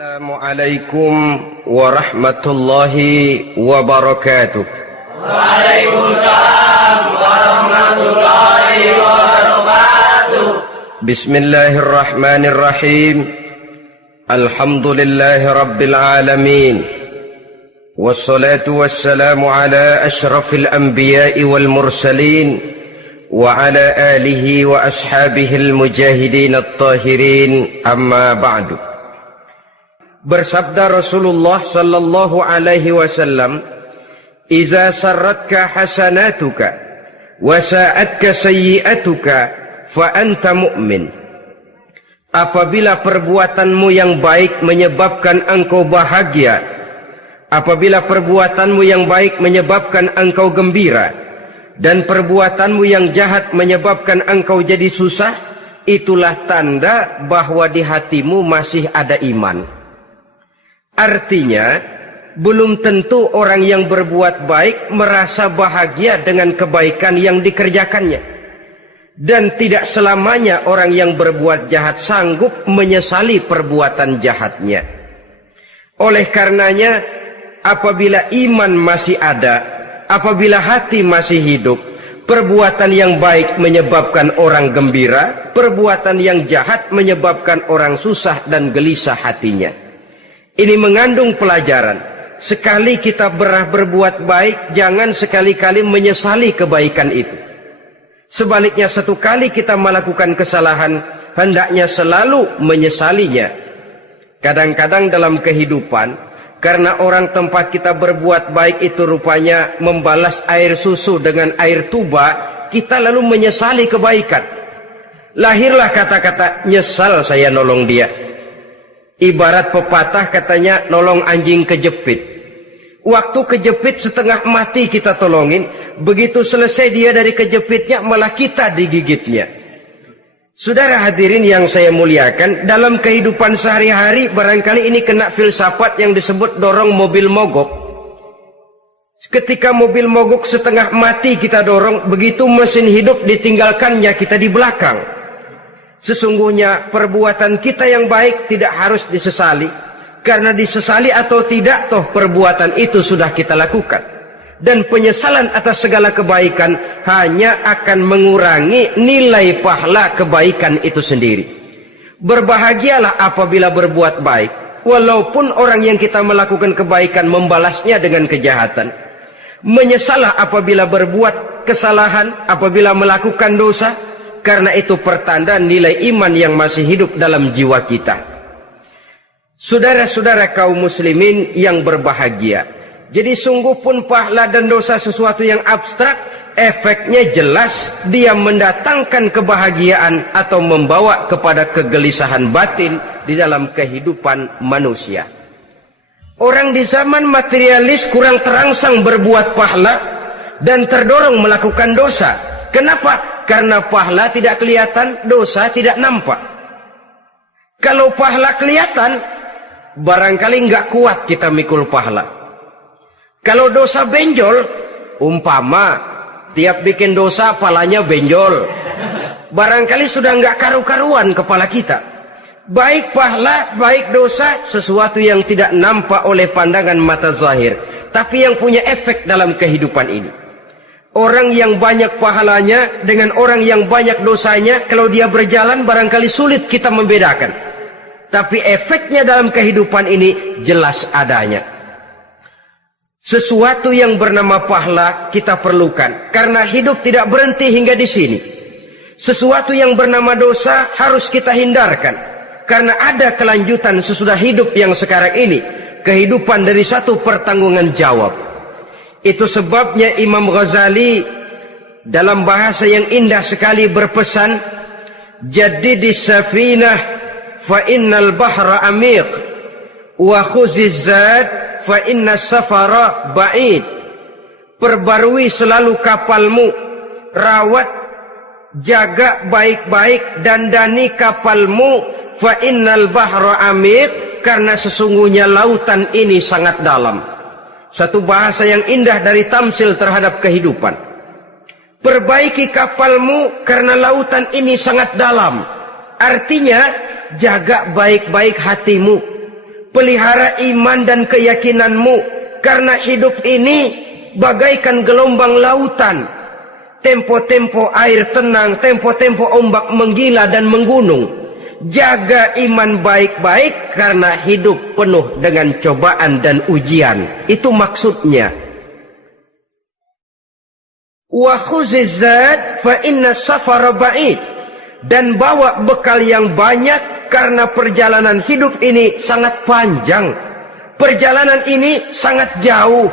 Assalamualaikum warahmatullahi wabarakatuh. Waalaikumsalam warahmatullahi wabarakatuh. Bismillahirrahmanirrahim. Alhamdulillahi rabbil alamin. Wassalatu wassalamu ala ashrafil anbiya'i wal mursalin wa ala alihi wa ashabihil mujahidin at-tahirin, amma ba'du. Bersabda Rasulullah sallallahu alaihi wasallam, "Iza sarratka hasanatuka wa sa'atka sayyi'atuka fa anta mu'min." Apabila perbuatanmu yang baik menyebabkan engkau bahagia, apabila perbuatanmu yang baik menyebabkan engkau gembira, dan perbuatanmu yang jahat menyebabkan engkau jadi susah, itulah tanda bahwa di hatimu masih ada iman. Artinya, belum tentu orang yang berbuat baik merasa bahagia dengan kebaikan yang dikerjakannya. Dan tidak selamanya orang yang berbuat jahat sanggup menyesali perbuatan jahatnya. Oleh karenanya, apabila iman masih ada, apabila hati masih hidup, perbuatan yang baik menyebabkan orang gembira, perbuatan yang jahat menyebabkan orang susah dan gelisah hatinya. Ini mengandung pelajaran. Sekali kita berbuat baik, jangan sekali-kali menyesali kebaikan itu. Sebaliknya, satu kali kita melakukan kesalahan, hendaknya selalu menyesalinya. Kadang-kadang dalam kehidupan, karena orang tempat kita berbuat baik itu rupanya membalas air susu dengan air tuba, kita lalu menyesali kebaikan. Lahirlah kata-kata, "Nyesal saya nolong dia." Ibarat pepatah katanya, nolong anjing kejepit. Waktu kejepit setengah mati kita tolongin, begitu selesai dia dari kejepitnya malah kita digigitnya. Saudara hadirin yang saya muliakan, dalam kehidupan sehari-hari barangkali ini kena filsafat yang disebut dorong mobil mogok. Ketika mobil mogok setengah mati kita dorong, begitu mesin hidup ditinggalkannya kita di belakang. Sesungguhnya perbuatan kita yang baik tidak harus disesali, karena disesali atau tidak, toh perbuatan itu sudah kita lakukan. Dan penyesalan atas segala kebaikan hanya akan mengurangi nilai pahala kebaikan itu sendiri. Berbahagialah apabila berbuat baik, walaupun orang yang kita melakukan kebaikan membalasnya dengan kejahatan. Menyesalah apabila berbuat kesalahan, apabila melakukan dosa, karena itu pertanda nilai iman yang masih hidup dalam jiwa kita. Saudara-saudara kaum muslimin yang berbahagia, jadi sungguh pun pahala dan dosa sesuatu yang abstrak, efeknya jelas dia mendatangkan kebahagiaan atau membawa kepada kegelisahan batin di dalam kehidupan manusia. Orang di zaman materialis kurang terangsang berbuat pahala dan terdorong melakukan dosa. Kenapa? Karena pahala tidak kelihatan, dosa tidak nampak. Kalau pahala kelihatan, barangkali nggak kuat kita mikul pahala. Kalau dosa benjol, umpama tiap bikin dosa palanya benjol, barangkali sudah nggak karu-karuan kepala kita. Baik pahala, baik dosa, sesuatu yang tidak nampak oleh pandangan mata zahir, tapi yang punya efek dalam kehidupan ini. Orang yang banyak pahalanya dengan orang yang banyak dosanya, kalau dia berjalan barangkali sulit kita membedakan. Tapi efeknya dalam kehidupan ini jelas adanya. Sesuatu yang bernama pahala kita perlukan, karena hidup tidak berhenti hingga di sini. Sesuatu yang bernama dosa harus kita hindarkan, karena ada kelanjutan sesudah hidup yang sekarang ini. Kehidupan dari satu pertanggungan jawab. Itu sebabnya Imam Ghazali dalam bahasa yang indah sekali berpesan, "Jaddidis safinah fa innal bahra amiq wa khuziz zad fa innas safara ba'id." Perbarui selalu kapalmu, rawat, jaga baik-baik, dandani kapalmu, fa innal bahra amiq, karena sesungguhnya lautan ini sangat dalam. Satu bahasa yang indah dari tamsil terhadap kehidupan. Perbaiki kapalmu karena lautan ini sangat dalam. Artinya, jaga baik-baik hatimu. pelihara iman dan keyakinanmu, karena hidup ini bagaikan gelombang lautan, tempo-tempo air tenang, tempo-tempo ombak menggila dan menggunung. Jaga iman baik-baik karena hidup penuh dengan cobaan dan ujian. Itu maksudnya. Wa khuziz zad fa inna safara ba'id. Dan bawa bekal yang banyak karena perjalanan hidup ini sangat panjang. Perjalanan ini sangat jauh.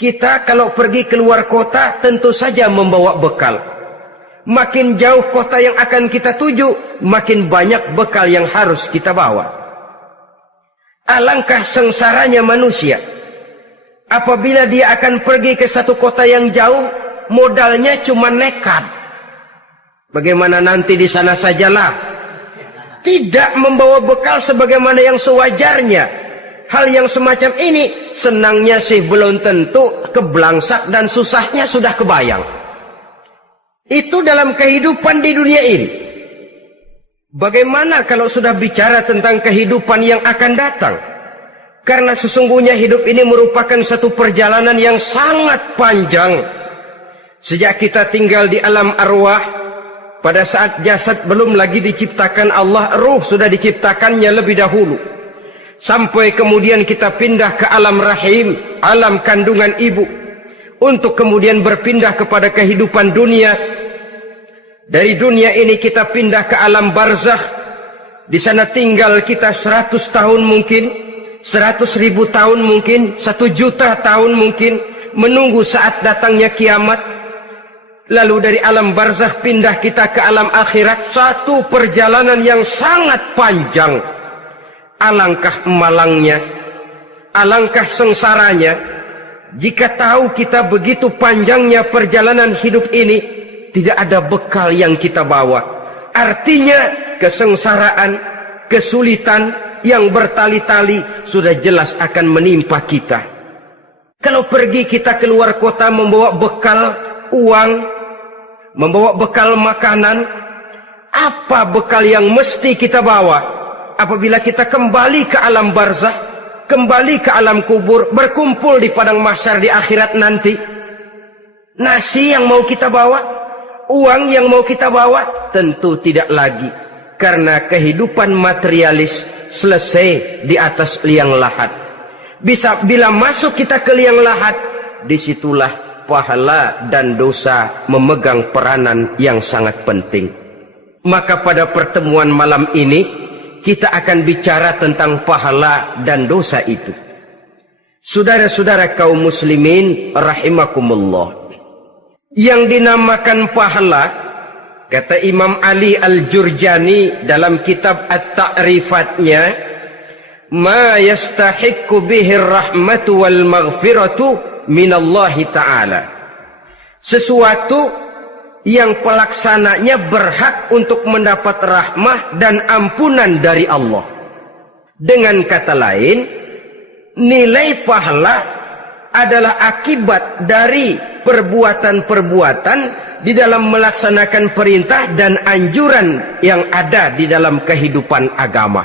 Kita kalau pergi keluar kota tentu saja membawa bekal. Makin jauh kota yang akan kita tuju, makin banyak bekal yang harus kita bawa. Alangkah sengsaranya manusia apabila dia akan pergi ke satu kota yang jauh, modalnya cuma nekat. Bagaimana nanti di sana sajalah. Tidak membawa bekal sebagaimana yang sewajarnya. Hal yang semacam ini senangnya sih belum tentu, keblangsak dan susahnya sudah kebayang. Itu dalam kehidupan di dunia ini. Bagaimana kalau sudah bicara tentang kehidupan yang akan datang? Karena sesungguhnya hidup ini merupakan satu perjalanan yang sangat panjang. Sejak kita tinggal di alam arwah, pada saat jasad belum lagi diciptakan Allah, ruh sudah diciptakannya lebih dahulu. Sampai kemudian kita pindah ke alam rahim, alam kandungan ibu, untuk kemudian berpindah kepada kehidupan dunia. Dari dunia ini kita pindah ke alam barzakh. Di sana tinggal kita 100 tahun mungkin, 100.000 tahun mungkin, 1 juta tahun mungkin, menunggu saat datangnya kiamat. Lalu dari alam barzakh pindah kita ke alam akhirat. Satu perjalanan yang sangat panjang. Alangkah malangnya, alangkah sengsaranya jika tahu kita begitu panjangnya perjalanan hidup ini, tidak ada bekal yang kita bawa. Artinya kesengsaraan, kesulitan yang bertali-tali sudah jelas akan menimpa kita. Kalau pergi kita keluar kota membawa bekal uang, membawa bekal makanan, apa bekal yang mesti kita bawa? Apabila kita kembali ke alam barzakh, kembali ke alam kubur, berkumpul di padang mahsyar di akhirat nanti, nasi yang mau kita bawa, uang yang mau kita bawa, tentu tidak lagi. Karena kehidupan materialis selesai di atas liang lahat. Bila masuk kita ke liang lahat, disitulah pahala dan dosa memegang peranan yang sangat penting. Maka pada pertemuan malam ini kita akan bicara tentang pahala dan dosa itu. Saudara-saudara kaum muslimin rahimakumullah, yang dinamakan pahala, kata Imam Ali Al-Jurjani dalam kitab At-Ta'rifatnya, ma yastahiqqu bihi ar-rahmatu wal maghfiratu minallahi ta'ala. Sesuatu yang pelaksananya berhak untuk mendapat rahmah dan ampunan dari Allah. Dengan kata lain, nilai pahala adalah akibat dari perbuatan-perbuatan di dalam melaksanakan perintah dan anjuran yang ada di dalam kehidupan agama.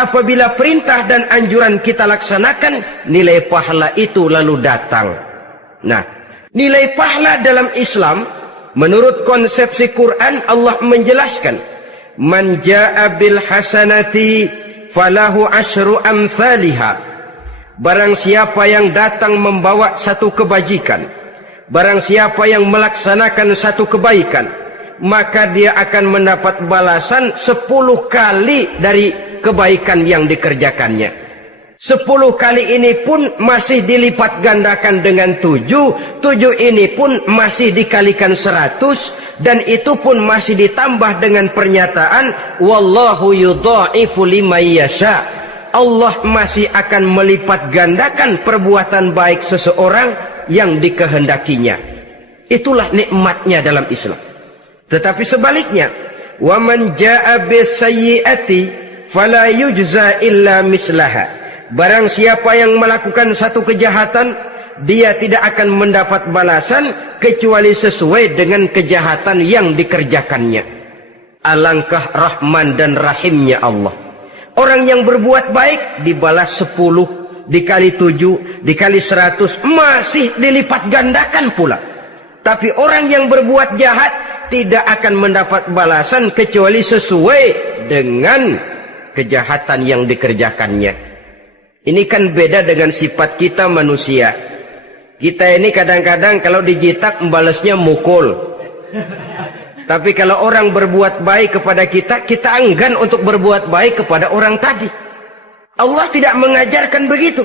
Apabila perintah dan anjuran kita laksanakan, nilai pahala itu lalu datang. Nah, nilai pahala dalam Islam menurut konsepsi Quran, Allah menjelaskan, man jaa bil hasanati falahu asyru amsalihha. Barang siapa yang datang membawa satu kebajikan, barang siapa yang melaksanakan satu kebaikan, maka dia akan mendapat balasan 10 kali dari kebaikan yang dikerjakannya. 10 kali ini pun masih dilipat gandakan dengan 7. 7 ini pun masih dikalikan 100. Dan itu pun masih ditambah dengan pernyataan wallahu yudha'ifu liman yasha. Allah masih akan melipat gandakan perbuatan baik seseorang yang dikehendakinya. Itulah nikmatnya dalam Islam. Tetapi sebaliknya, wa man jaa'a bisayyi'ati fala yujza illa mislaha. Barang siapa yang melakukan satu kejahatan, dia tidak akan mendapat balasan kecuali sesuai dengan kejahatan yang dikerjakannya. Alangkah rahman dan rahimnya Allah. Orang yang berbuat baik dibalas 10, dikali 7, dikali 100, masih dilipat gandakan pula. Tapi orang yang berbuat jahat tidak akan mendapat balasan kecuali sesuai dengan kejahatan yang dikerjakannya. Ini kan beda dengan sifat kita manusia. Kita ini kadang-kadang kalau dijitak membalasnya mukul. Tapi kalau orang berbuat baik kepada kita, kita enggan untuk berbuat baik kepada orang tadi. Allah tidak mengajarkan begitu.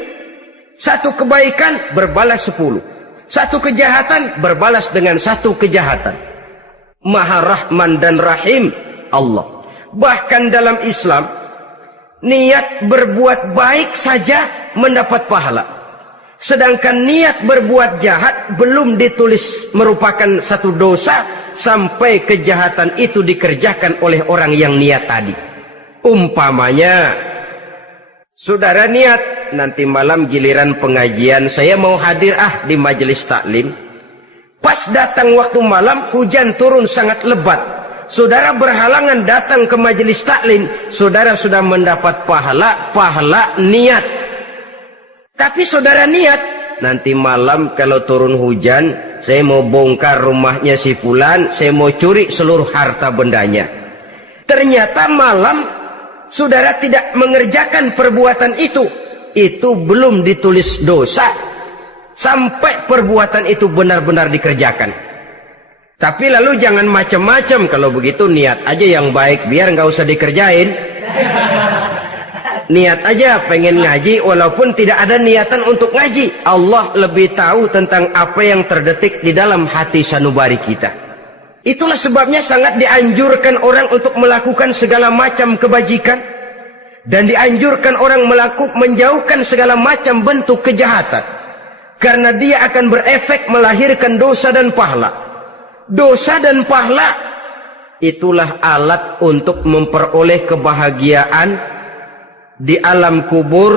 Satu kebaikan berbalas 10. Satu kejahatan berbalas dengan satu kejahatan. Maha Rahman dan Rahim Allah. Bahkan dalam Islam, niat berbuat baik saja mendapat pahala. Sedangkan niat berbuat jahat belum ditulis merupakan satu dosa sampai kejahatan itu dikerjakan oleh orang yang niat tadi. Umpamanya, saudara niat nanti malam giliran pengajian saya mau hadir di majelis taklim. Pas datang waktu malam hujan turun sangat lebat. Saudara berhalangan datang ke majelis taklim, saudara sudah mendapat pahala niat. Tapi saudara niat, nanti malam kalau turun hujan, saya mau bongkar rumahnya si fulan, saya mau curi seluruh harta bendanya. Ternyata malam saudara tidak mengerjakan perbuatan itu belum ditulis dosa sampai perbuatan itu benar-benar dikerjakan. Tapi lalu jangan macam-macam. Kalau begitu niat aja yang baik, biar nggak usah dikerjain. Niat aja pengen ngaji walaupun tidak ada niatan untuk ngaji. Allah lebih tahu tentang apa yang terdetik di dalam hati sanubari kita. Itulah sebabnya sangat dianjurkan orang untuk melakukan segala macam kebajikan, dan dianjurkan orang menjauhkan segala macam bentuk kejahatan, karena dia akan berefek melahirkan dosa dan pahala. Dosa dan pahala itulah alat untuk memperoleh kebahagiaan di alam kubur,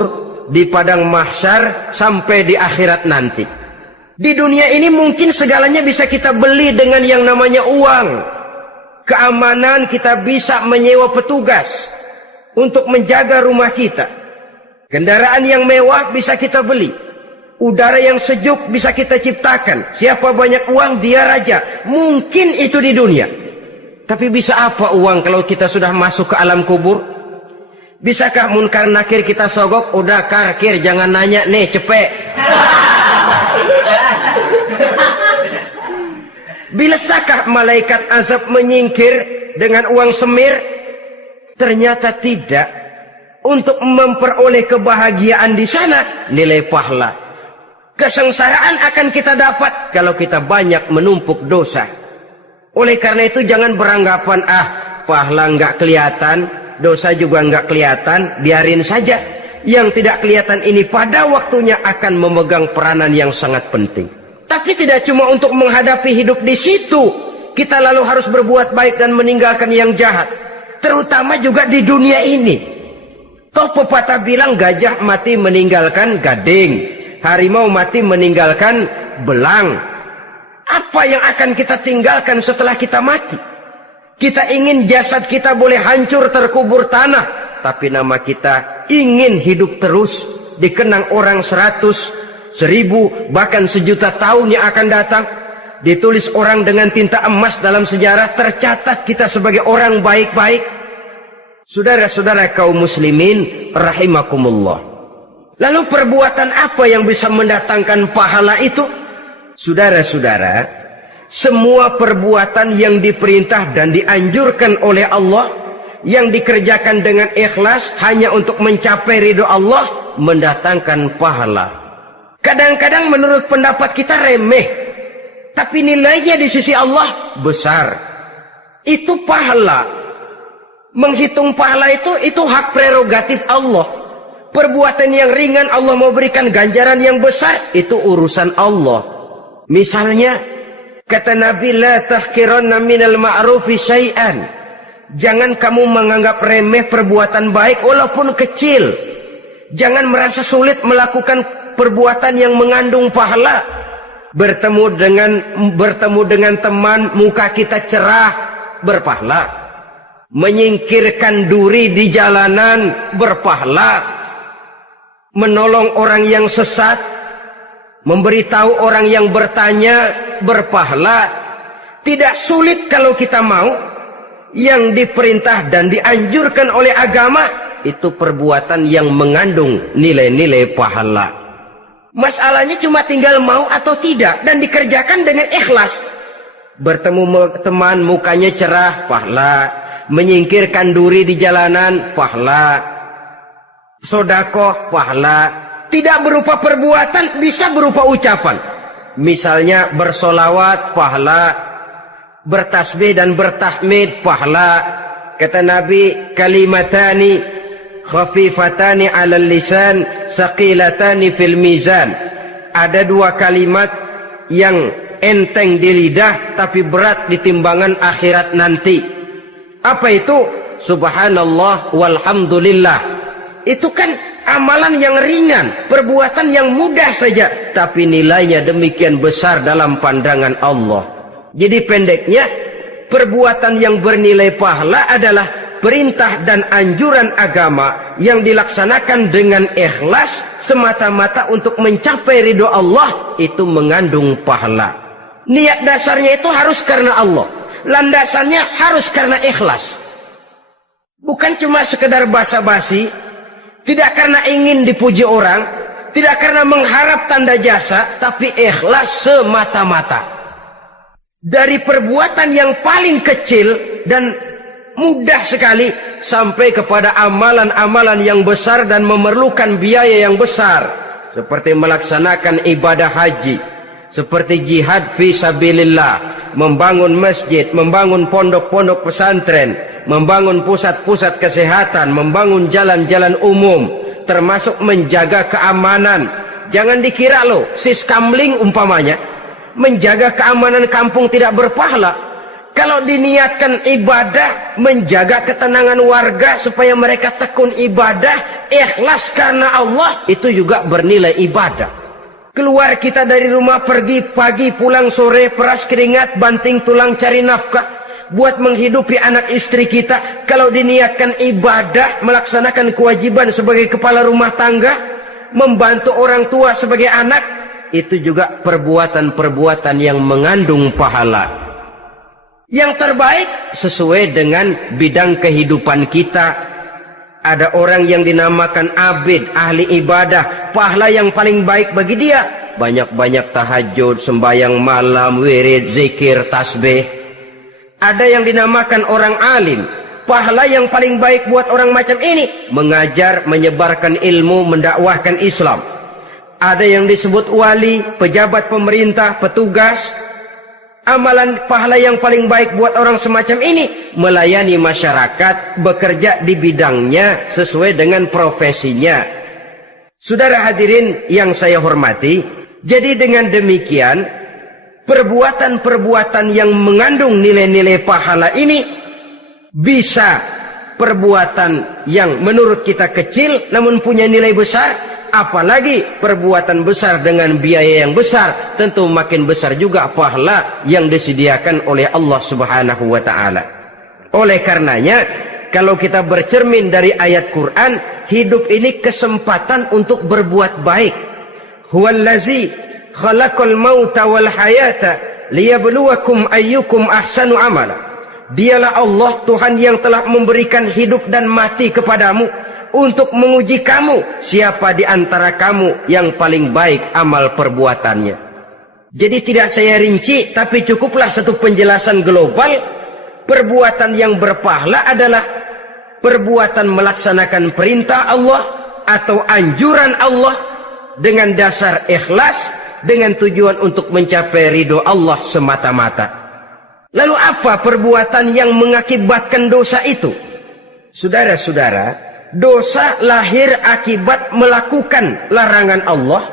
di padang mahsyar, sampai di akhirat nanti. Di dunia ini mungkin segalanya bisa kita beli dengan yang namanya uang. Keamanan kita bisa menyewa petugas untuk menjaga rumah kita. Kendaraan yang mewah bisa kita beli. Udara yang sejuk bisa kita ciptakan. Siapa banyak uang dia raja. Mungkin itu di dunia. Tapi bisa apa uang kalau kita sudah masuk ke alam kubur? Bisakah munkar nakir kita sogok? Udah karkir, jangan nanya nih, cepet. Bisakah malaikat azab menyingkir dengan uang semir? Ternyata tidak. Untuk memperoleh kebahagiaan di sana, nilai pahala. Kesengsaraan akan kita dapat kalau kita banyak menumpuk dosa. Oleh karena itu jangan beranggapan pahala nggak kelihatan, dosa juga nggak kelihatan, biarin saja. Yang tidak kelihatan ini pada waktunya akan memegang peranan yang sangat penting. Tapi tidak cuma untuk menghadapi hidup di situ, kita lalu harus berbuat baik dan meninggalkan yang jahat. Terutama juga di dunia ini. Toh pepatah bilang gajah mati meninggalkan gading, harimau mati meninggalkan belang. Apa yang akan kita tinggalkan setelah kita mati? Kita ingin jasad kita boleh hancur terkubur tanah, tapi nama kita ingin hidup terus, dikenang orang 100, 1000, bahkan 1.000.000 tahun yang akan datang. Ditulis orang dengan tinta emas dalam sejarah, tercatat kita sebagai orang baik-baik. Saudara-saudara kaum muslimin rahimakumullah. Lalu perbuatan apa yang bisa mendatangkan pahala itu? Saudara-saudara, semua perbuatan yang diperintah dan dianjurkan oleh Allah, yang dikerjakan dengan ikhlas hanya untuk mencapai ridho Allah, mendatangkan pahala. Kadang-kadang menurut pendapat kita remeh, tapi nilainya di sisi Allah besar. Itu pahala. Menghitung pahala itu hak prerogatif Allah. Perbuatan yang ringan Allah mau berikan ganjaran yang besar, itu urusan Allah. Misalnya, kata Nabi, la tahqiranna minal ma'rufi syai'an. Jangan kamu menganggap remeh perbuatan baik walaupun kecil. Jangan merasa sulit melakukan perbuatan yang mengandung pahala. Bertemu dengan teman, muka kita cerah, berpahala. menyingkirkan duri di jalanan berpahala, menolong orang yang sesat, memberitahu orang yang bertanya berpahala. Tidak sulit kalau kita mau. Yang diperintah dan dianjurkan oleh agama itu perbuatan yang mengandung nilai-nilai pahala. Masalahnya cuma tinggal mau atau tidak dan dikerjakan dengan ikhlas. Bertemu teman mukanya cerah, pahala. Menyingkirkan duri di jalanan, pahala. Sodakoh, pahala. Tidak berupa perbuatan, bisa berupa ucapan. Misalnya bersolawat, pahala. Bertasbih dan bertahmid, pahala. Kata Nabi, kalimatani khafifatani 'alal lisan, saqilatani fil mizan. Ada dua kalimat yang enteng di lidah tapi berat di timbangan akhirat nanti. Apa itu? Subhanallah walhamdulillah. Itu kan amalan yang ringan, perbuatan yang mudah saja, tapi nilainya demikian besar dalam pandangan Allah. Jadi pendeknya, perbuatan yang bernilai pahala adalah perintah dan anjuran agama yang dilaksanakan dengan ikhlas semata-mata untuk mencapai ridho Allah, itu mengandung pahala. Niat dasarnya itu harus karena Allah, landasannya harus karena ikhlas. Bukan cuma sekedar basa-basi, tidak karena ingin dipuji orang, tidak karena mengharap tanda jasa, tapi ikhlas semata-mata. Dari perbuatan yang paling kecil dan mudah sekali sampai kepada amalan-amalan yang besar dan memerlukan biaya yang besar, seperti melaksanakan ibadah haji, seperti jihad fi sabilillah, membangun masjid, membangun pondok-pondok pesantren, membangun pusat-pusat kesehatan, membangun jalan-jalan umum, termasuk menjaga keamanan. Jangan dikira loh, siskamling umpamanya, menjaga keamanan kampung tidak berpahala. Kalau diniatkan ibadah, menjaga ketenangan warga supaya mereka tekun ibadah, ikhlas karena Allah, itu juga bernilai ibadah. Keluar kita dari rumah, pergi pagi, pulang sore, peras keringat, banting tulang cari nafkah buat menghidupi anak istri kita. Kalau diniatkan ibadah, melaksanakan kewajiban sebagai kepala rumah tangga, membantu orang tua sebagai anak, itu juga perbuatan-perbuatan yang mengandung pahala. Yang terbaik sesuai dengan bidang kehidupan kita. Ada orang yang dinamakan abid, ahli ibadah, pahala yang paling baik bagi dia banyak-banyak tahajud, sembahyang malam, wirid, zikir, tasbih. Ada yang dinamakan orang alim, pahala yang paling baik buat orang macam ini mengajar, menyebarkan ilmu, mendakwahkan Islam. Ada yang disebut wali, pejabat pemerintah, petugas. Amalan pahala yang paling baik buat orang semacam ini melayani masyarakat, bekerja di bidangnya sesuai dengan profesinya. Saudara hadirin yang saya hormati, jadi dengan demikian perbuatan-perbuatan yang mengandung nilai-nilai pahala ini bisa perbuatan yang menurut kita kecil namun punya nilai besar. Apalagi perbuatan besar dengan biaya yang besar, tentu makin besar juga pahala yang disediakan oleh Allah Subhanahu wa ta'ala. Oleh karenanya, kalau kita bercermin dari ayat Quran, hidup ini kesempatan untuk berbuat baik. Huwallazi khalaqal mauta wal hayata liyabluwakum ayyukum ahsanu amala. Dialah Allah, Tuhan yang telah memberikan hidup dan mati kepadamu untuk menguji kamu, siapa di antara kamu yang paling baik amal perbuatannya. Jadi tidak saya rinci, tapi cukuplah satu penjelasan global. Perbuatan yang berpahala adalah perbuatan melaksanakan perintah Allah atau anjuran Allah dengan dasar ikhlas, dengan tujuan untuk mencapai ridho Allah semata-mata. Lalu apa perbuatan yang mengakibatkan dosa itu? Saudara-saudara, dosa lahir akibat melakukan larangan Allah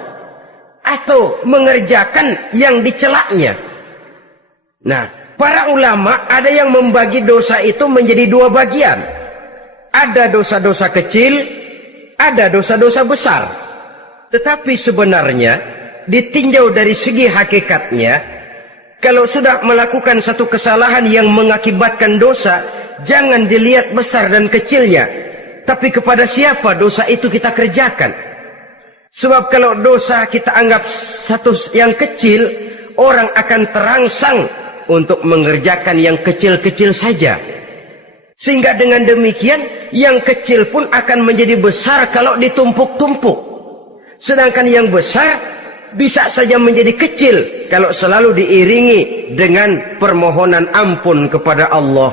atau mengerjakan yang dicelaknya. Nah, para ulama ada yang membagi dosa itu menjadi dua bagian. Ada dosa-dosa kecil, ada dosa-dosa besar. Tetapi sebenarnya ditinjau dari segi hakikatnya, kalau sudah melakukan satu kesalahan yang mengakibatkan dosa, jangan dilihat besar dan kecilnya, tapi kepada siapa dosa itu kita kerjakan. Sebab kalau dosa kita anggap satu yang kecil, orang akan terangsang untuk mengerjakan yang kecil-kecil saja. Sehingga dengan demikian, yang kecil pun akan menjadi besar kalau ditumpuk-tumpuk. Sedangkan yang besar bisa saja menjadi kecil kalau selalu diiringi dengan permohonan ampun kepada Allah.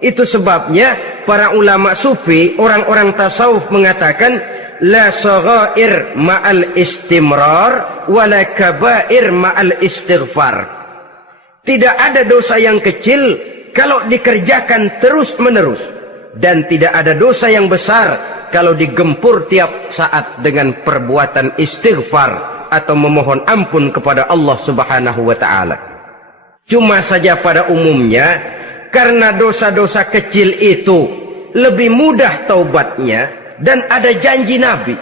Itu sebabnya para ulama sufi, orang-orang tasawuf mengatakan, la saghair ma'al istimrar wala kabair ma'al istighfar. Tidak ada dosa yang kecil kalau dikerjakan terus-menerus, dan tidak ada dosa yang besar kalau digempur tiap saat dengan perbuatan istighfar atau memohon ampun kepada Allah Subhanahu wa taala. Cuma saja pada umumnya, karena dosa-dosa kecil itu lebih mudah taubatnya, dan ada janji Nabi,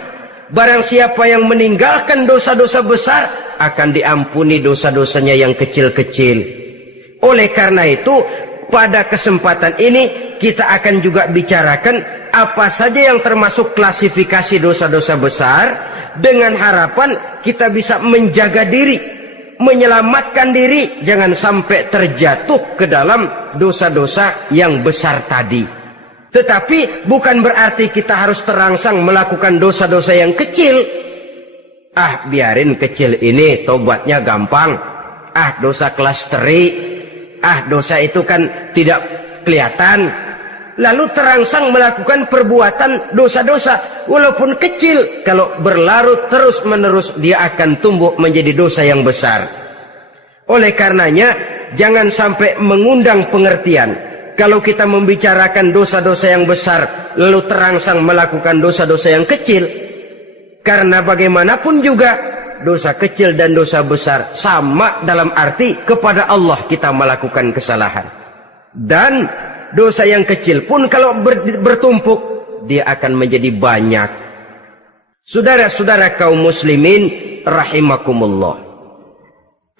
barang siapa yang meninggalkan dosa-dosa besar akan diampuni dosa-dosanya yang kecil-kecil. Oleh karena itu, pada kesempatan ini kita akan juga bicarakan apa saja yang termasuk klasifikasi dosa-dosa besar, dengan harapan kita bisa menjaga diri, menyelamatkan diri, jangan sampai terjatuh ke dalam dosa-dosa yang besar tadi. Tetapi bukan berarti kita harus terangsang melakukan dosa-dosa yang kecil. Biarin kecil ini, tobatnya gampang. Dosa kelas teri. Dosa itu kan tidak kelihatan. Lalu terangsang melakukan perbuatan dosa-dosa walaupun kecil, kalau berlarut terus-menerus dia akan tumbuh menjadi dosa yang besar. Oleh karenanya jangan sampai mengundang pengertian kalau kita membicarakan dosa-dosa yang besar lalu terangsang melakukan dosa-dosa yang kecil, karena bagaimanapun juga dosa kecil dan dosa besar sama dalam arti kepada Allah kita melakukan kesalahan. Dan dosa yang kecil pun kalau bertumpuk, dia akan menjadi banyak. Saudara-saudara kaum muslimin rahimakumullah,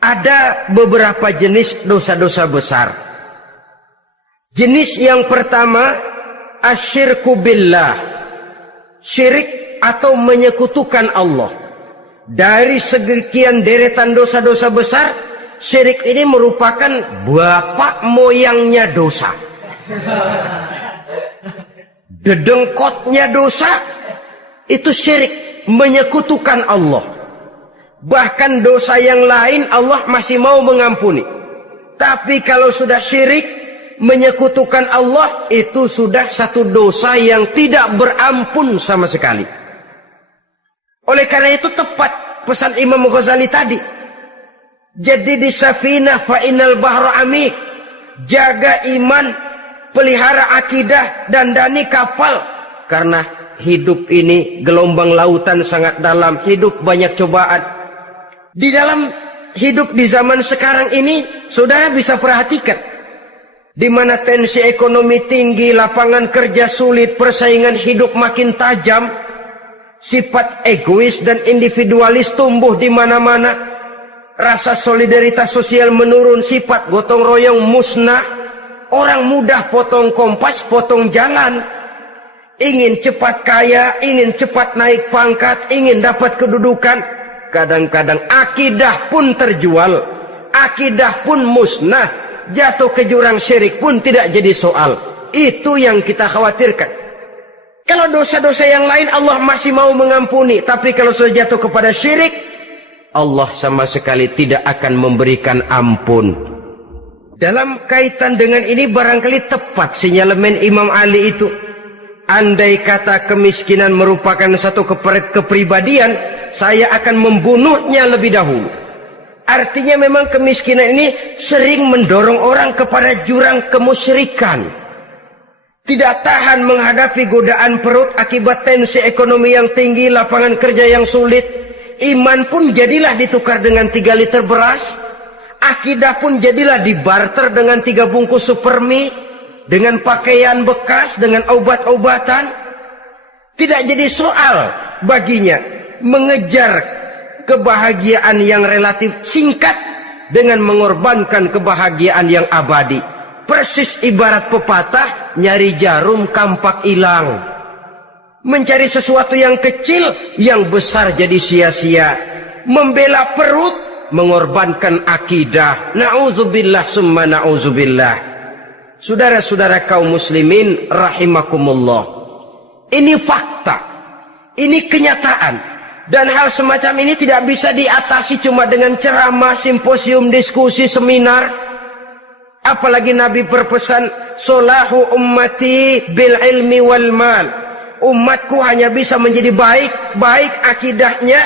ada beberapa jenis dosa-dosa besar. Jenis yang pertama, asyirku billah, syirik atau menyekutukan Allah. Dari sekian deretan dosa-dosa besar, syirik ini merupakan bapak moyangnya dosa. Dedengkotnya dosa itu syirik, menyekutukan Allah. Bahkan dosa yang lain Allah masih mau mengampuni, tapi kalau sudah syirik, menyekutukan Allah, itu sudah satu dosa yang tidak berampun sama sekali. Oleh karena itu tepat pesan Imam Ghazali tadi, jadi di safinah fa innal bahra amik, jaga iman, pelihara akidah, dandani kapal, karena hidup ini gelombang lautan sangat dalam, hidup banyak cobaan. Di dalam hidup di zaman sekarang ini, saudara bisa perhatikan, di mana tensi ekonomi tinggi, lapangan kerja sulit, persaingan hidup makin tajam, sifat egois dan individualis tumbuh di mana-mana, rasa solidaritas sosial menurun, sifat gotong royong musnah. Orang mudah potong kompas, potong jalan. Ingin cepat kaya, ingin cepat naik pangkat, ingin dapat kedudukan. Kadang-kadang akidah pun terjual, akidah pun musnah, jatuh ke jurang syirik pun tidak jadi soal. Itu yang kita khawatirkan. Kalau dosa-dosa yang lain Allah masih mau mengampuni, tapi kalau sudah jatuh kepada syirik, Allah sama sekali tidak akan memberikan ampun. Dalam kaitan dengan ini barangkali tepat sinyalemen Imam Ali itu. Andai kata kemiskinan merupakan satu kepribadian, saya akan membunuhnya lebih dahulu. Artinya memang kemiskinan ini sering mendorong orang kepada jurang kemusyrikan. Tidak tahan menghadapi godaan perut akibat tensi ekonomi yang tinggi, lapangan kerja yang sulit. Iman pun jadilah ditukar dengan 3 liter beras. Akidah pun jadilah dibarter dengan 3 bungkus supermi, dengan pakaian bekas, dengan obat-obatan. Tidak jadi soal baginya mengejar kebahagiaan yang relatif singkat dengan mengorbankan kebahagiaan yang abadi. Persis ibarat pepatah, nyari jarum kampak hilang. Mencari sesuatu yang kecil, yang besar jadi sia-sia. Membela perut, mengorbankan akidah. Na'udzubillah summa na'udzubillah. Saudara-saudara kaum muslimin rahimakumullah. Ini fakta. Ini kenyataan. Dan hal semacam ini tidak bisa diatasi cuma dengan ceramah, simposium, diskusi, seminar. Apalagi Nabi berpesan, solahu ummati bil ilmi wal mal. Umatku hanya bisa menjadi baik akidahnya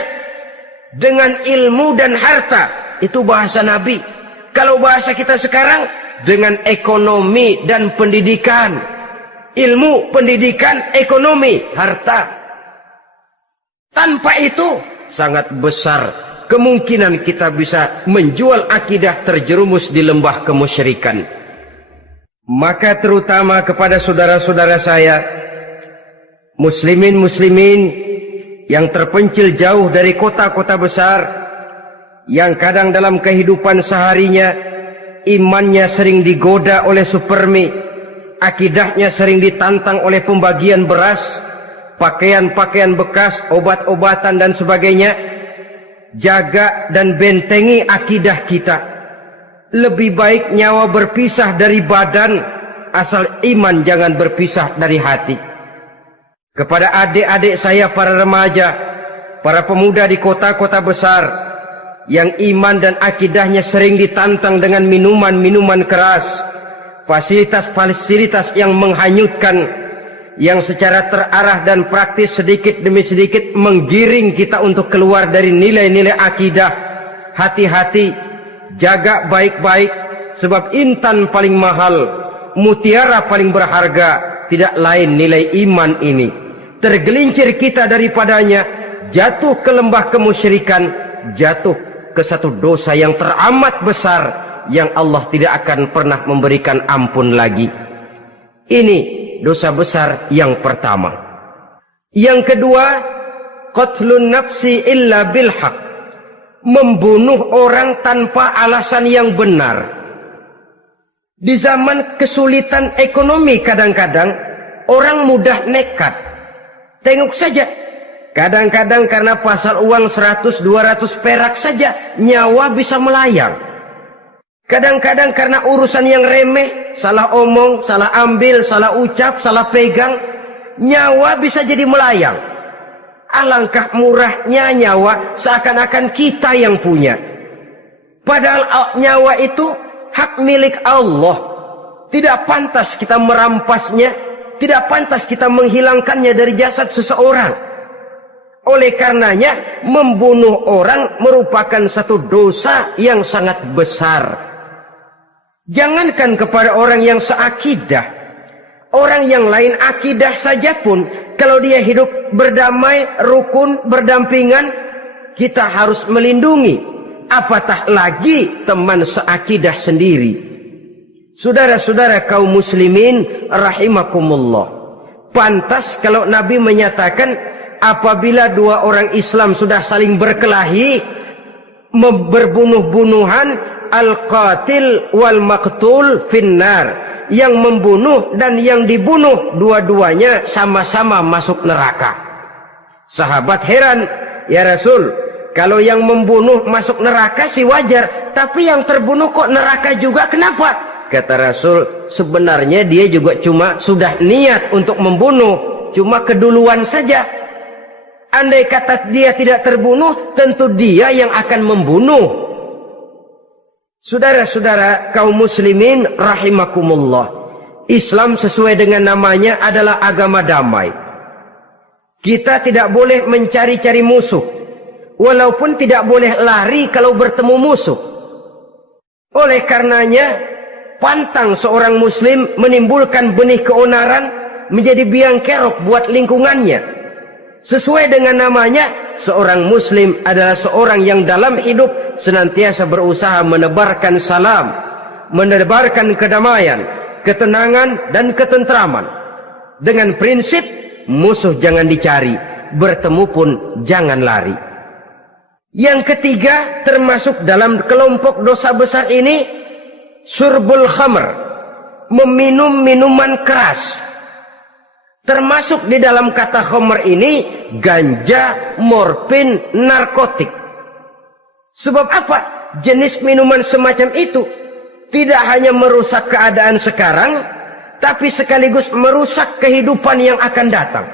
dengan ilmu dan harta. Itu bahasa Nabi. Kalau bahasa kita sekarang, dengan ekonomi dan pendidikan. Ilmu, pendidikan, ekonomi, harta. Tanpa itu sangat besar kemungkinan kita bisa menjual akidah terjerumus di lembah kemusyrikan. Maka terutama kepada saudara-saudara saya, muslimin yang terpencil jauh dari kota-kota besar, yang kadang dalam kehidupan seharinya imannya sering digoda oleh supermi, akidahnya sering ditantang oleh pembagian beras, pakaian-pakaian bekas, obat-obatan dan sebagainya. Jaga dan bentengi akidah kita. Lebih baik nyawa berpisah dari badan, asal iman jangan berpisah dari hati. Kepada adik-adik saya para remaja, para pemuda di kota-kota besar, yang iman dan akidahnya sering ditantang dengan minuman-minuman keras, fasilitas-fasilitas yang menghanyutkan, yang secara terarah dan praktis sedikit demi sedikit menggiring kita untuk keluar dari nilai-nilai akidah. Hati-hati, jaga baik-baik, sebab intan paling mahal, mutiara paling berharga, tidak lain nilai iman ini. Tergelincir kita daripadanya, jatuh ke lembah kemusyrikan, jatuh ke satu dosa yang teramat besar, yang Allah tidak akan pernah memberikan ampun lagi. Ini dosa besar yang pertama. Yang kedua, qatlun nafsi illa bil haq. Membunuh orang tanpa alasan yang benar. Di zaman kesulitan ekonomi kadang-kadang orang mudah nekat. Tengok saja, kadang-kadang karena pasal uang 100-200 perak saja nyawa bisa melayang. Kadang-kadang karena urusan yang remeh, salah omong, salah ambil, salah ucap, salah pegang, nyawa bisa jadi melayang. Alangkah murahnya nyawa, seakan-akan kita yang punya. Padahal nyawa itu hak milik Allah. Tidak pantas kita merampasnya, tidak pantas kita menghilangkannya dari jasad seseorang. Oleh karenanya, membunuh orang merupakan satu dosa yang sangat besar. Jangankan kepada orang yang seakidah, orang yang lain akidah saja pun, kalau dia hidup berdamai, rukun, berdampingan, kita harus melindungi. Apatah lagi teman seakidah sendiri. Saudara-saudara kaum muslimin rahimakumullah. Pantas kalau Nabi menyatakan, apabila dua orang Islam sudah saling berkelahi, berbunuh-bunuhan, al-qatil wal maqtul finnar, yang membunuh dan yang dibunuh dua-duanya sama-sama masuk neraka. Sahabat heran, ya Rasul, kalau yang membunuh masuk neraka sih wajar, tapi yang terbunuh kok neraka juga, kenapa? Kata Rasul, sebenarnya dia juga cuma sudah niat untuk membunuh, cuma keduluan saja. Andai kata dia tidak terbunuh, tentu dia yang akan membunuh. Saudara-saudara kaum muslimin rahimakumullah, Islam sesuai dengan namanya adalah agama damai. Kita tidak boleh mencari-cari musuh, walaupun tidak boleh lari kalau bertemu musuh. Oleh karenanya, pantang seorang muslim menimbulkan benih keonaran menjadi biang kerok buat lingkungannya. Sesuai dengan namanya, seorang muslim adalah seorang yang dalam hidup senantiasa berusaha menebarkan salam, menebarkan kedamaian, ketenangan dan ketentraman. Dengan prinsip musuh jangan dicari, bertemu pun jangan lari. Yang ketiga, termasuk dalam kelompok dosa besar ini, syurbul khamr, meminum minuman keras. Termasuk di dalam kata khamr ini ganja, morfin, narkotik. Sebab apa? Jenis minuman semacam itu tidak hanya merusak keadaan sekarang, tapi sekaligus merusak kehidupan yang akan datang.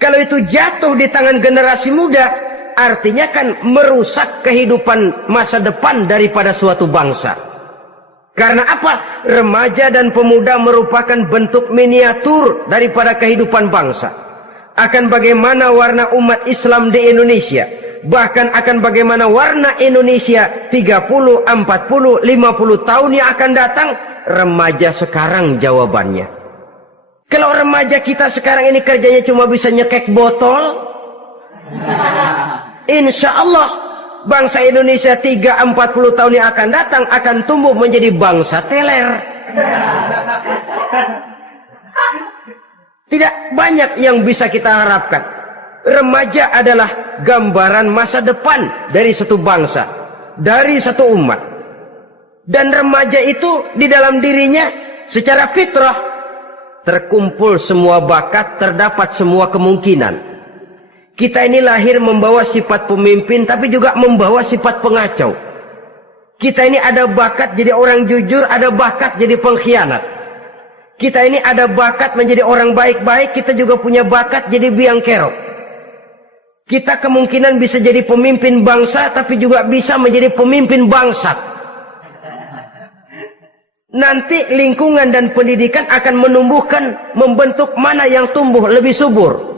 Kalau itu jatuh di tangan generasi muda, artinya kan merusak kehidupan masa depan daripada suatu bangsa. Karena apa? Remaja dan pemuda merupakan bentuk miniatur daripada kehidupan bangsa. Akan bagaimana warna umat Islam di Indonesia, bahkan akan bagaimana warna Indonesia 30, 40, 50 tahun yang akan datang, remaja sekarang jawabannya. Kalau remaja kita sekarang ini kerjanya cuma bisa nyekek botol, insya Allah bangsa Indonesia 30-40 tahun yang akan datang akan tumbuh menjadi bangsa teler. Tidak banyak yang bisa kita harapkan. Remaja adalah gambaran masa depan dari satu bangsa, dari satu umat. Dan remaja itu di dalam dirinya secara fitrah terkumpul semua bakat, terdapat semua kemungkinan. Kita ini lahir membawa sifat pemimpin, tapi juga membawa sifat pengacau. Kita ini ada bakat jadi orang jujur, ada bakat jadi pengkhianat. Kita ini ada bakat menjadi orang baik-baik, kita juga punya bakat jadi biang kerok. Kita kemungkinan bisa jadi pemimpin bangsa, tapi juga bisa menjadi pemimpin bangsat. Nanti lingkungan dan pendidikan akan menumbuhkan, membentuk mana yang tumbuh lebih subur.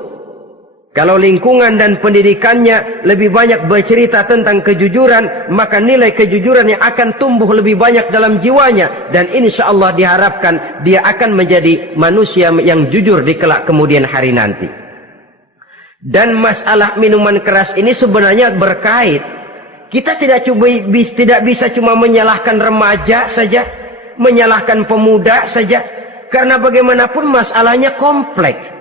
Kalau lingkungan dan pendidikannya lebih banyak bercerita tentang kejujuran, maka nilai kejujuran yang akan tumbuh lebih banyak dalam jiwanya. Dan insya Allah diharapkan dia akan menjadi manusia yang jujur di kelak kemudian hari nanti. Dan masalah minuman keras ini sebenarnya berkait. Kita tidak bisa cuma menyalahkan remaja saja, menyalahkan pemuda saja. Karena bagaimanapun masalahnya kompleks.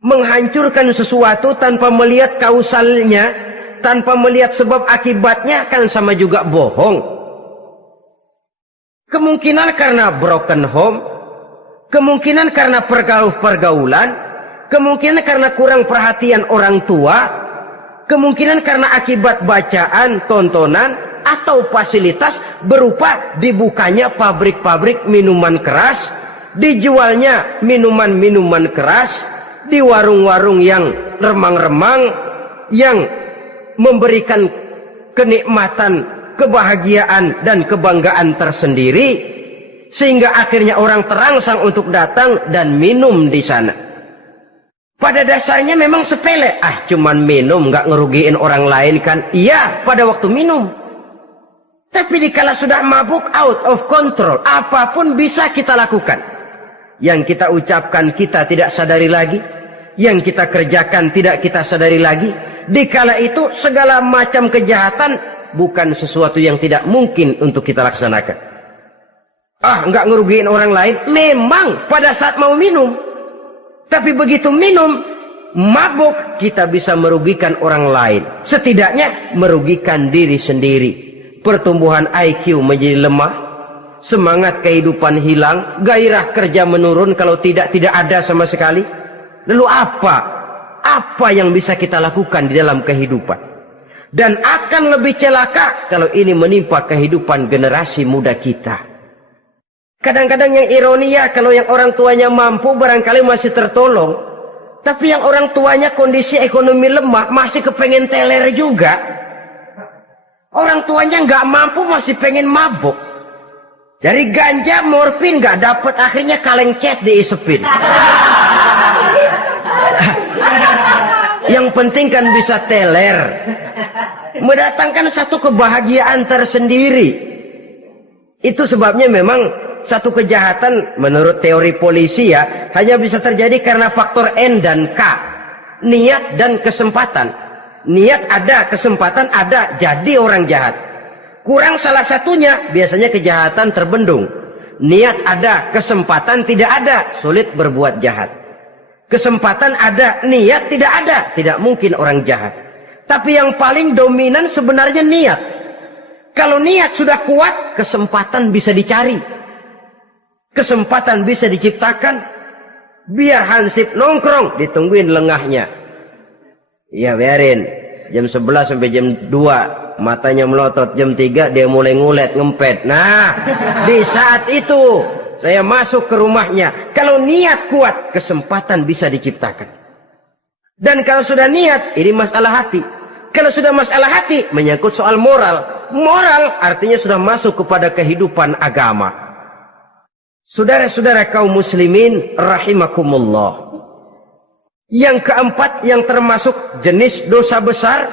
Menghancurkan sesuatu tanpa melihat kausalnya, tanpa melihat sebab akibatnya, kan sama juga bohong. Kemungkinan karena broken home, kemungkinan karena pergaulan, kemungkinan karena kurang perhatian orang tua, kemungkinan karena akibat bacaan, tontonan, atau fasilitas berupa dibukanya pabrik-pabrik minuman keras, dijualnya minuman-minuman keras, di warung-warung yang remang-remang, yang memberikan kenikmatan, kebahagiaan dan kebanggaan tersendiri, sehingga akhirnya orang terangsang untuk datang dan minum di sana. Pada dasarnya memang sepele, cuman minum, nggak ngerugiin orang lain kan? Iya, pada waktu minum. Tapi dikala sudah mabuk, out of control, apapun bisa kita lakukan. Yang kita ucapkan kita tidak sadari lagi, yang kita kerjakan tidak kita sadari lagi. Dikala itu segala macam kejahatan bukan sesuatu yang tidak mungkin untuk kita laksanakan. Nggak ngerugiin orang lain, memang pada saat mau minum. Tapi begitu minum, mabuk, kita bisa merugikan orang lain. Setidaknya merugikan diri sendiri. Pertumbuhan IQ menjadi lemah, semangat kehidupan hilang, gairah kerja menurun, kalau tidak ada sama sekali. Lalu apa yang bisa kita lakukan di dalam kehidupan? Dan akan lebih celaka kalau ini menimpa kehidupan generasi muda kita. Kadang-kadang yang ironi ya, kalau yang orang tuanya mampu barangkali masih tertolong, tapi yang orang tuanya kondisi ekonomi lemah masih kepengen teler juga. Orang tuanya nggak mampu masih pengen mabuk. Dari ganja, morfin nggak dapat, akhirnya kaleng cat diisepin. Yang penting kan bisa teler, mendatangkan satu kebahagiaan tersendiri. Itu sebabnya memang satu kejahatan menurut teori polisi ya, hanya bisa terjadi karena faktor N dan K, niat dan kesempatan. Niat ada, kesempatan ada, jadi orang jahat. Kurang salah satunya, biasanya kejahatan terbendung. Niat ada, kesempatan tidak ada, sulit berbuat jahat. Kesempatan ada, niat tidak ada, tidak mungkin orang jahat. Tapi yang paling dominan sebenarnya niat. Kalau niat sudah kuat, kesempatan bisa dicari. Kesempatan bisa diciptakan. Biar Hansip nongkrong, ditungguin lengahnya. Iya biarin. Jam 11 sampai jam 2. Matanya melotot. Jam 3 dia mulai ngulet, ngempet. Nah, di saat itu saya masuk ke rumahnya. Kalau niat kuat, kesempatan bisa diciptakan. Dan kalau sudah niat, ini masalah hati. Kalau sudah masalah hati, menyangkut soal moral. Moral artinya sudah masuk kepada kehidupan agama. Saudara-saudara kaum muslimin rahimakumullah. Yang keempat yang termasuk jenis dosa besar,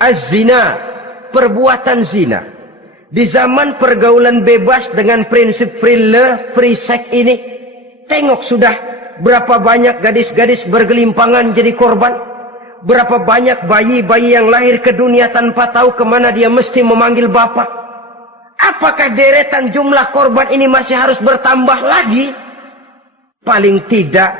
az-zina, perbuatan zina. Di zaman pergaulan bebas dengan prinsip free love, free sex ini, tengok sudah berapa banyak gadis-gadis bergelimpangan jadi korban. Berapa banyak bayi-bayi yang lahir ke dunia tanpa tahu kemana dia mesti memanggil bapak. Apakah deretan jumlah korban ini masih harus bertambah lagi? Paling tidak,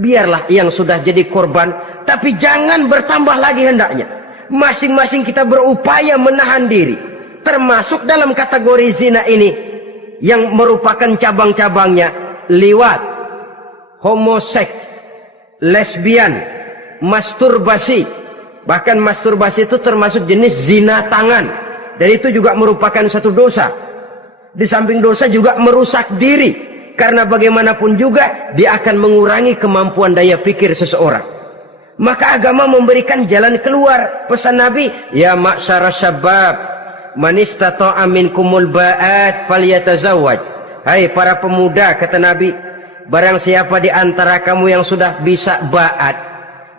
biarlah yang sudah jadi korban, tapi jangan bertambah lagi hendaknya. Masing-masing kita berupaya menahan diri. Termasuk dalam kategori zina ini, yang merupakan cabang-cabangnya, liwat, homoseks, lesbian, masturbasi. Bahkan masturbasi itu termasuk jenis zina tangan. Dan itu juga merupakan satu dosa. Di samping dosa juga merusak diri. Karena bagaimanapun juga dia akan mengurangi kemampuan daya pikir seseorang. Maka agama memberikan jalan keluar. Pesan Nabi, ya ma'syara syabab, man istata'a minkumul ba'at falyatazawwaj. Hai para pemuda, kata Nabi, barang siapa di antara kamu yang sudah bisa ba'at,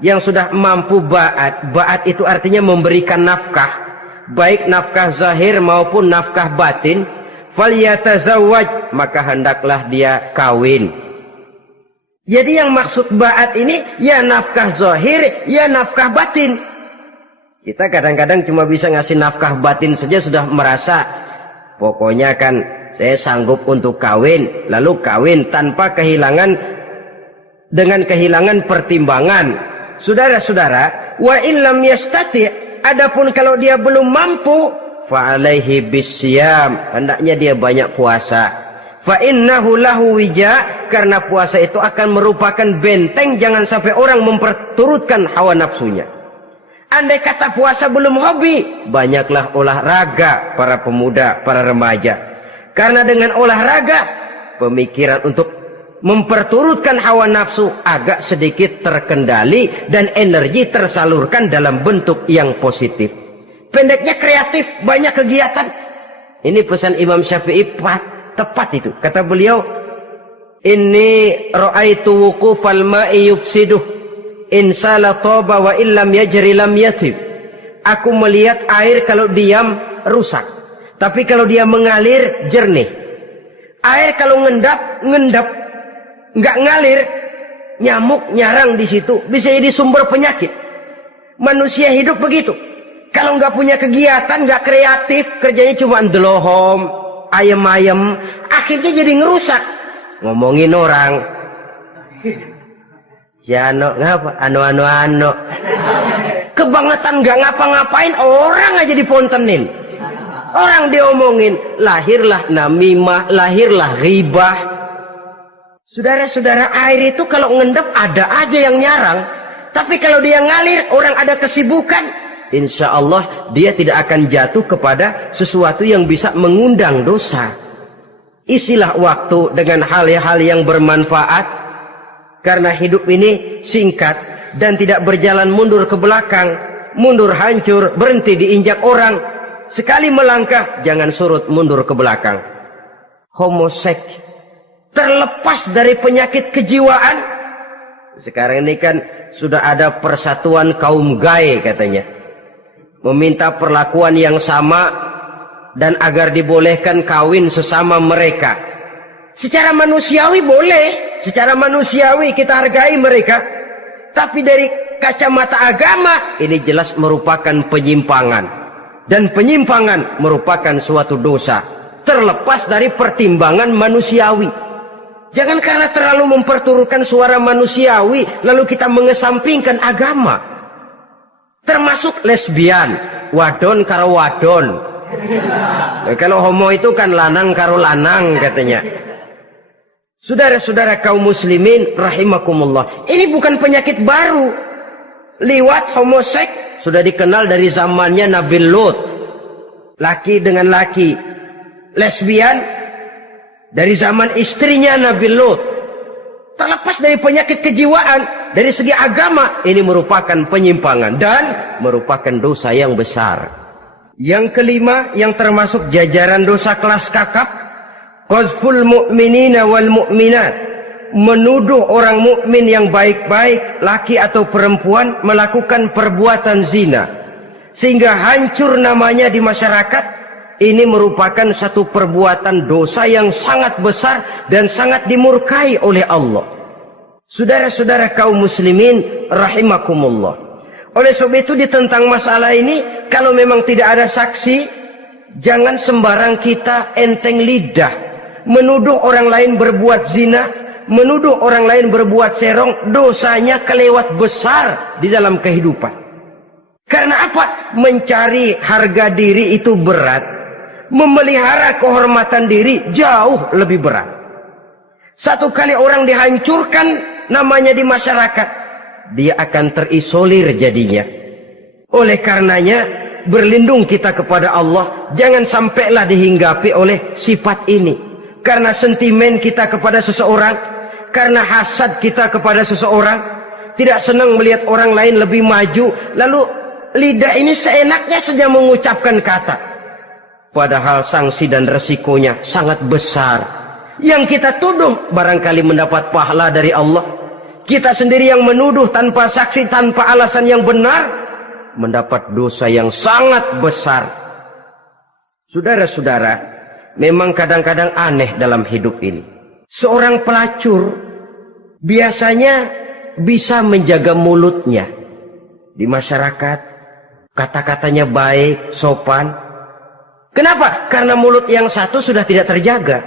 yang sudah mampu ba'at. Ba'at itu artinya memberikan nafkah. Baik nafkah zahir maupun nafkah batin, falyatazawwaj, maka hendaklah dia kawin. Jadi yang maksud ba'at ini ya nafkah zahir, ya nafkah batin. Kita kadang-kadang cuma bisa ngasih nafkah batin saja sudah merasa pokoknya kan saya sanggup untuk kawin, lalu kawin tanpa kehilangan, dengan kehilangan pertimbangan. Saudara-saudara, wa illam yastati', adapun kalau dia belum mampu, fa'alaihi bisyam, hendaknya dia banyak puasa. Fa innahu lahu wija, karena puasa itu akan merupakan benteng jangan sampai orang memperturutkan hawa nafsunya. Andai kata puasa belum hobi, banyaklah olahraga para pemuda, para remaja. Karena dengan olahraga, pemikiran untuk memperturutkan hawa nafsu agak sedikit terkendali dan energi tersalurkan dalam bentuk yang positif. Pendeknya kreatif, banyak kegiatan. Ini pesan Imam Syafi'i tepat itu. Kata beliau, inni ra'aitu wuqufal ma'i yufsiduh in sala taba wa illam yajri lam yatib. Aku melihat air kalau diam rusak, tapi kalau dia mengalir jernih. Air kalau ngendap nggak ngalir, nyamuk nyarang di situ, bisa jadi sumber penyakit. Manusia hidup begitu. Kalau nggak punya kegiatan, nggak kreatif, kerjanya cuma ndelohom, ayam-ayam, akhirnya jadi ngerusak. Ngomongin orang, si Ano ngapa? Ano. Kebangetan nggak ngapa-ngapain, orang aja dipontenin. Orang diomongin, lahirlah namimah, lahirlah ghibah. Saudara-saudara, air itu kalau ngendap ada aja yang nyarang. Tapi kalau dia ngalir, orang ada kesibukan, insya Allah dia tidak akan jatuh kepada sesuatu yang bisa mengundang dosa. Isilah waktu dengan hal-hal yang bermanfaat. Karena hidup ini singkat dan tidak berjalan mundur ke belakang. Mundur hancur, berhenti diinjak orang. Sekali melangkah, jangan surut mundur ke belakang. Homoseks, terlepas dari penyakit kejiwaan. Sekarang ini kan sudah ada persatuan kaum gay katanya. Meminta perlakuan yang sama dan agar dibolehkan kawin sesama mereka. Secara manusiawi boleh, secara manusiawi kita hargai mereka. Tapi dari kacamata agama ini jelas merupakan penyimpangan. Dan penyimpangan merupakan suatu dosa. Terlepas dari pertimbangan manusiawi. Jangan karena terlalu memperturutkan suara manusiawi, lalu kita mengesampingkan agama. Termasuk lesbian, wadon karo wadon. Kalau homo itu kan lanang karo lanang katanya. Saudara-saudara kaum muslimin rahimakumullah, ini bukan penyakit baru. Liwat, homoseks sudah dikenal dari zamannya Nabi Lut, laki dengan laki. Lesbian dari zaman istrinya Nabi Lut. Terlepas dari penyakit kejiwaan, dari segi agama ini merupakan penyimpangan dan merupakan dosa yang besar. Yang kelima, yang termasuk jajaran dosa kelas kakap, qazful mu'minina wal mu'minat, menuduh orang mukmin yang baik-baik, laki atau perempuan, melakukan perbuatan zina sehingga hancur namanya di masyarakat. Ini merupakan satu perbuatan dosa yang sangat besar dan sangat dimurkai oleh Allah. Saudara-saudara kaum muslimin rahimakumullah, oleh sebab itu tentang masalah ini, kalau memang tidak ada saksi, jangan sembarang kita enteng lidah menuduh orang lain berbuat zina, menuduh orang lain berbuat serong. Dosanya kelewat besar di dalam kehidupan. Karena apa? Mencari harga diri itu berat, memelihara kehormatan diri jauh lebih berat. Satu kali orang dihancurkan namanya di masyarakat, dia akan terisolir jadinya. Oleh karenanya berlindung kita kepada Allah, jangan sampailah dihinggapi oleh sifat ini. Karena sentimen kita kepada seseorang, karena hasad kita kepada seseorang, tidak senang melihat orang lain lebih maju, lalu lidah ini seenaknya saja mengucapkan kata, padahal sanksi dan resikonya sangat besar. Yang kita tuduh barangkali mendapat pahala dari Allah, kita sendiri yang menuduh tanpa saksi, tanpa alasan yang benar, mendapat dosa yang sangat besar. Saudara-saudara, memang kadang-kadang aneh dalam hidup ini. Seorang pelacur biasanya bisa menjaga mulutnya di masyarakat, kata-katanya baik, sopan. Kenapa? Karena mulut yang satu sudah tidak terjaga.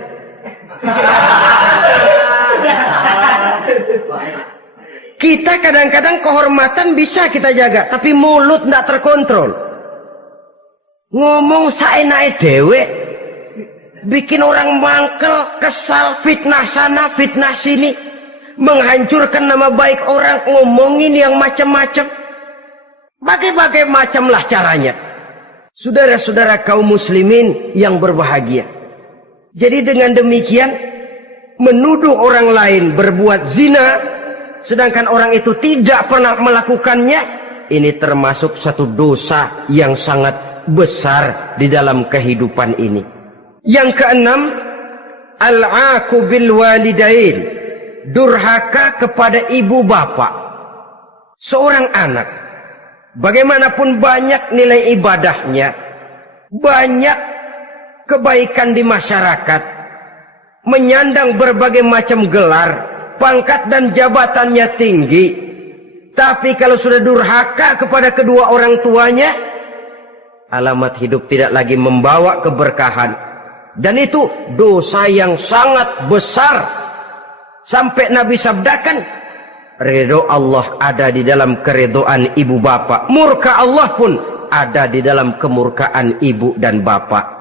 Kita kadang-kadang kehormatan bisa kita jaga, tapi mulut tidak terkontrol. Ngomong saenake dhewe, bikin orang mangkel, kesal, fitnah sana, fitnah sini, menghancurkan nama baik orang, ngomongin yang macam-macam. Bagai-bagai macamlah caranya. Saudara-saudara kaum muslimin yang berbahagia. Jadi dengan demikian, menuduh orang lain berbuat zina, sedangkan orang itu tidak pernah melakukannya, ini termasuk satu dosa yang sangat besar di dalam kehidupan ini. Yang keenam, al-'aqu bil walidain, durhaka kepada ibu bapak. Seorang anak, bagaimanapun banyak nilai ibadahnya, banyak kebaikan di masyarakat, menyandang berbagai macam gelar, pangkat dan jabatannya tinggi, tapi kalau sudah durhaka kepada kedua orang tuanya, alamat hidup tidak lagi membawa keberkahan, dan itu dosa yang sangat besar. Sampai Nabi sabdakan, ridho Allah ada di dalam keridhaan ibu bapak, murka Allah pun ada di dalam kemurkaan ibu dan bapak.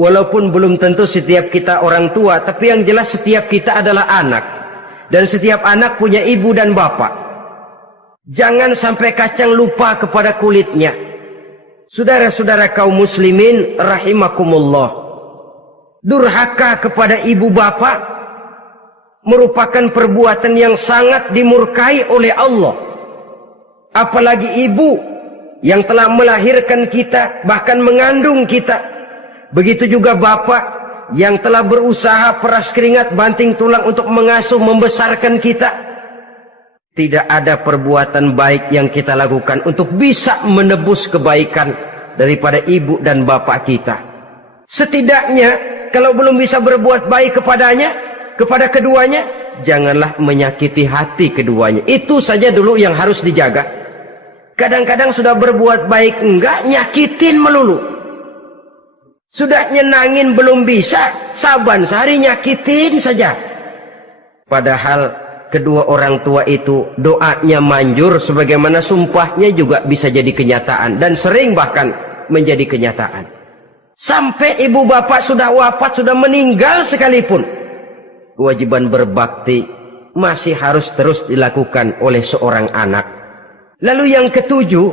Walaupun belum tentu setiap kita orang tua, tapi yang jelas setiap kita adalah anak, dan setiap anak punya ibu dan bapak. Jangan sampai kacang lupa kepada kulitnya. Saudara-saudara kaum muslimin rahimakumullah, durhaka kepada ibu bapak merupakan perbuatan yang sangat dimurkai oleh Allah. Apalagi ibu yang telah melahirkan kita, bahkan mengandung kita. Begitu juga bapak yang telah berusaha peras keringat banting tulang untuk mengasuh membesarkan kita. Tidak ada perbuatan baik yang kita lakukan untuk bisa menebus kebaikan daripada ibu dan bapak kita. Setidaknya kalau belum bisa berbuat baik kepadanya, kepada keduanya, janganlah menyakiti hati keduanya. Itu saja dulu yang harus dijaga. Kadang-kadang sudah berbuat baik enggak, nyakitin melulu. Sudah nyenangin belum bisa, saban sehari nyakitin saja. Padahal kedua orang tua itu doanya manjur, sebagaimana sumpahnya juga bisa jadi kenyataan, dan sering bahkan menjadi kenyataan. Sampai ibu bapak sudah wafat, sudah meninggal sekalipun, kewajiban berbakti masih harus terus dilakukan oleh seorang anak. Lalu yang ketujuh,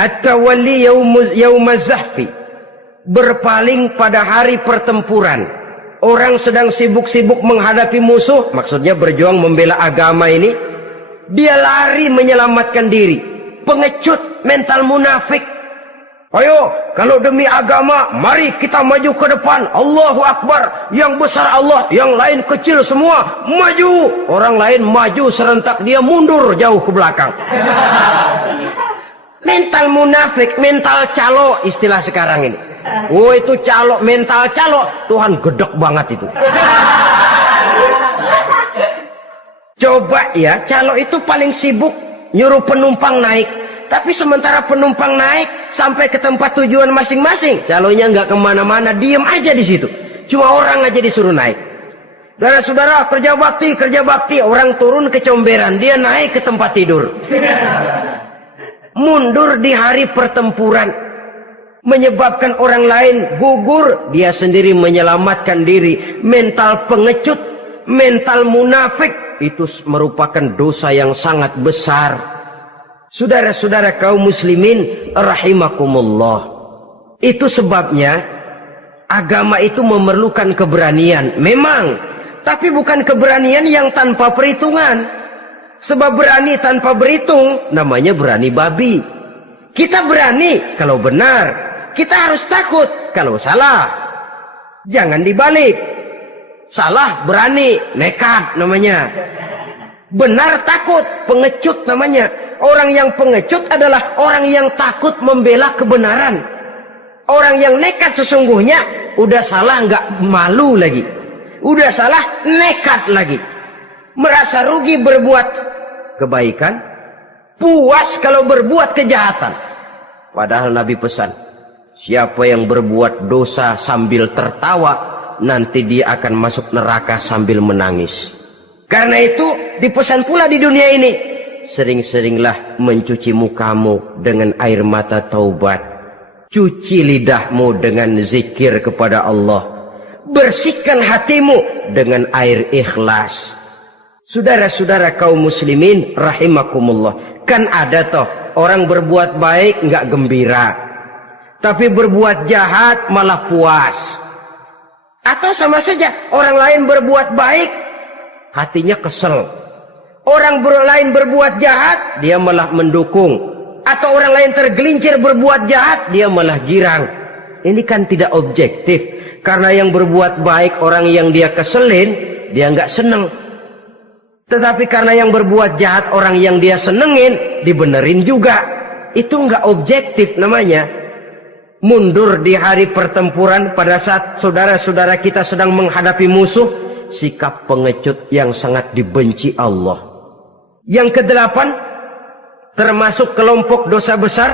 at-tawalli yaumaz zahfi, berpaling pada hari pertempuran. Orang sedang sibuk-sibuk menghadapi musuh, maksudnya berjuang membela agama ini, dia lari menyelamatkan diri. Pengecut, mental munafik. Ayo, kalau demi agama, mari kita maju ke depan. Allahu Akbar. Yang besar Allah, yang lain kecil semua. Maju. Orang lain maju serentak, dia mundur jauh ke belakang. Mental munafik, mental calo istilah sekarang ini. Oh, itu calo, mental calo. Tuhan gedek banget itu. Coba ya, calo itu paling sibuk nyuruh penumpang naik. Tapi sementara penumpang naik sampai ke tempat tujuan masing-masing, calonya nggak kemana-mana, diem aja di situ. Cuma orang aja disuruh naik. Saudara-saudara, kerja bakti, orang turun ke comberan, dia naik ke tempat tidur. Mundur di hari pertempuran, menyebabkan orang lain gugur, dia sendiri menyelamatkan diri. Mental pengecut, mental munafik, itu merupakan dosa yang sangat besar. Saudara-saudara kaum muslimin rahimakumullah. Itu sebabnya agama itu memerlukan keberanian. Memang, tapi bukan keberanian yang tanpa perhitungan. Sebab berani tanpa berhitung namanya berani babi. Kita berani kalau benar, kita harus takut kalau salah. Jangan dibalik. Salah berani, nekat namanya. Benar takut, pengecut namanya. Orang yang pengecut adalah orang yang takut membela kebenaran. Orang yang nekat sesungguhnya udah salah nggak malu lagi. Udah salah nekat lagi. Merasa rugi berbuat kebaikan, puas kalau berbuat kejahatan. Padahal Nabi pesan, siapa yang berbuat dosa sambil tertawa, nanti dia akan masuk neraka sambil menangis. Karena itu dipesan pula di dunia ini, sering-seringlah mencuci mukamu dengan air mata taubat. Cuci lidahmu dengan zikir kepada Allah. Bersihkan hatimu dengan air ikhlas. Saudara-saudara kaum muslimin rahimakumullah. Kan ada toh orang berbuat baik nggak gembira, tapi berbuat jahat malah puas. Atau sama saja orang lain berbuat baik, hatinya kesel. Orang lain berbuat jahat, dia malah mendukung. Atau orang lain tergelincir berbuat jahat, dia malah girang. Ini kan tidak objektif. Karena yang berbuat baik, orang yang dia keselin, dia nggak seneng. Tetapi karena yang berbuat jahat, orang yang dia senengin, dibenerin juga. Itu nggak objektif namanya. Mundur di hari pertempuran pada saat saudara-saudara kita sedang menghadapi musuh, sikap pengecut yang sangat dibenci Allah. Yang kedelapan, termasuk kelompok dosa besar,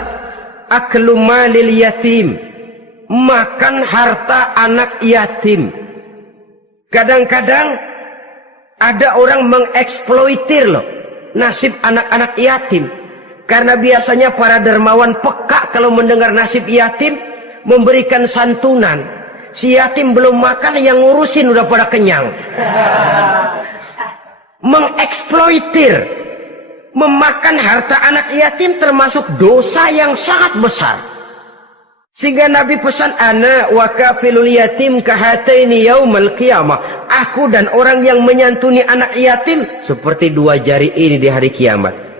aklu malil yatim, makan harta anak yatim. Kadang-kadang ada orang mengeksploitir loh nasib anak-anak yatim. Karena biasanya para dermawan peka kalau mendengar nasib yatim, memberikan santunan. Si yatim belum makan, yang ngurusin udah pada kenyang. Mengeksploitir, memakan harta anak yatim termasuk dosa yang sangat besar. Sehingga Nabi pesan, ana wa kafilul yatim kahataini yaumal qiyamah. Aku dan orang yang menyantuni anak yatim seperti dua jari ini di hari kiamat.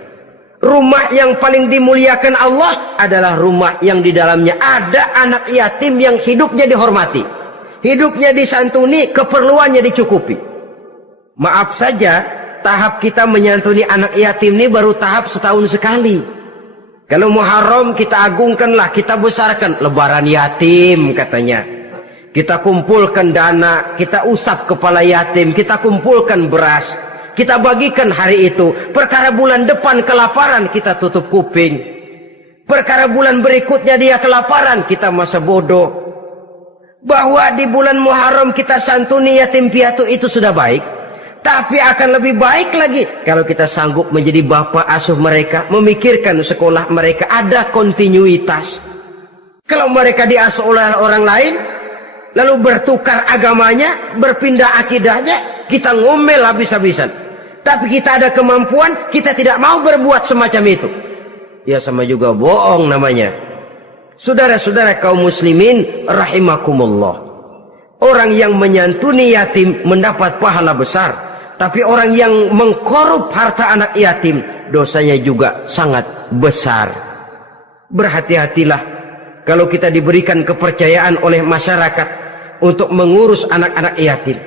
Rumah yang paling dimuliakan Allah adalah rumah yang di dalamnya ada anak yatim yang hidupnya dihormati, hidupnya disantuni, keperluannya dicukupi. Maaf saja, tahap kita menyantuni anak yatim ini baru tahap setahun sekali. Kalau Muharram kita agungkanlah, kita besarkan. Lebaran yatim katanya. Kita kumpulkan dana, kita usap kepala yatim, kita kumpulkan beras, kita bagikan hari itu. Perkara bulan depan kelaparan, kita tutup kuping. Perkara bulan berikutnya dia kelaparan, kita masa bodoh. Bahwa di bulan Muharram kita santuni yatim piatu itu sudah baik. Tapi akan lebih baik lagi kalau kita sanggup menjadi bapak asuh mereka, memikirkan sekolah mereka, ada kontinuitas. Kalau mereka diasuh oleh orang lain, lalu bertukar agamanya, berpindah akidahnya, kita ngomel habis-habisan. Tapi kita ada kemampuan, kita tidak mau berbuat semacam itu. Ya sama juga bohong namanya. Saudara-saudara kaum muslimin rahimakumullah. Orang yang menyantuni yatim mendapat pahala besar. Tapi orang yang mengkorup harta anak yatim, dosanya juga sangat besar. Berhati-hatilah kalau kita diberikan kepercayaan oleh masyarakat untuk mengurus anak-anak yatim.